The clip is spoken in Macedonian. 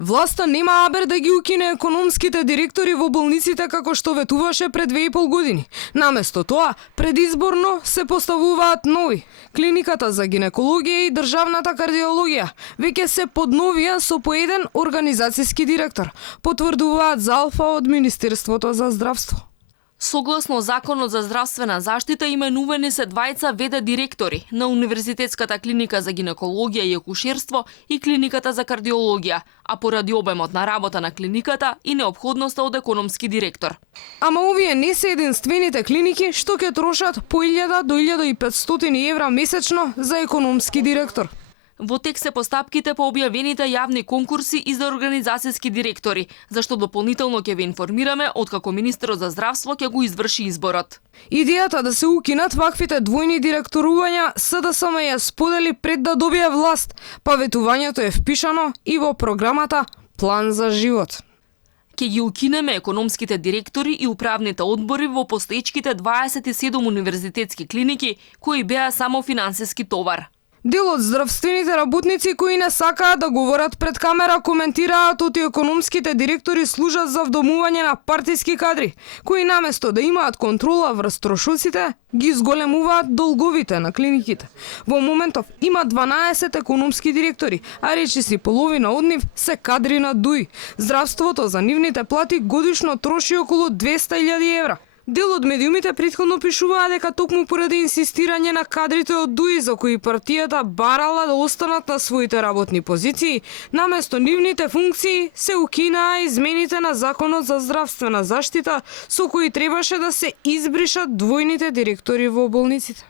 Власта нема абер да ги укине економските директори во болниците како што ветуваше пред 2,5 години. Наместо тоа, предизборно се поставуваат нови. Клиниката за гинекологија и државната кардиологија веќе се подновија со по еден организацијски директор, потврдуваат за Алфа од Министерството за здравство. Согласно Законот за здравствена заштита, именувани се двајца ВД директори на Универзитетската клиника за гинекологија и акушерство и клиниката за кардиологија, а поради обемот на работа на клиниката и неопходноста од економски директор. Ама овие не се единствените клиники што ќе трошат по 1000 до 1500 евра месечно за економски директор. Во тек се постапките по објавените јавни конкурси и за организацијски директори, зашто дополнително ќе ве информираме откако министерот за здравство ќе го изврши изборот. Идејата да се укинат ваквите двојни директорувања СДСМ ја сподели пред да добие власт, па ветувањето е впишано и во програмата План за живот. Ке ги укинеме економските директори и управните одбори во постоечките 27 универзитетски клиники, кои беа само финансиски товар. Дел од здравствените работници кои не сакаат да говорат пред камера коментираат оти економските директори служат за вдомување на партиски кадри, кои наместо да имаат контрола врз трошоците, ги зголемуваат долговите на клиниките. Во моментов има 12 економски директори, а речиси половина од нив се кадри на ДУИ. Здравството за нивните плати годишно троши околу 200.000 евра. Дел од медиумите претходно пишуваа дека токму поради инсистирање на кадрите од ДУИ за кои партијата барала да останат на своите работни позиции, наместо нивните функции се укинаа измените на Законот за здравствена заштита со кои требаше да се избришат двојните директори во болниците.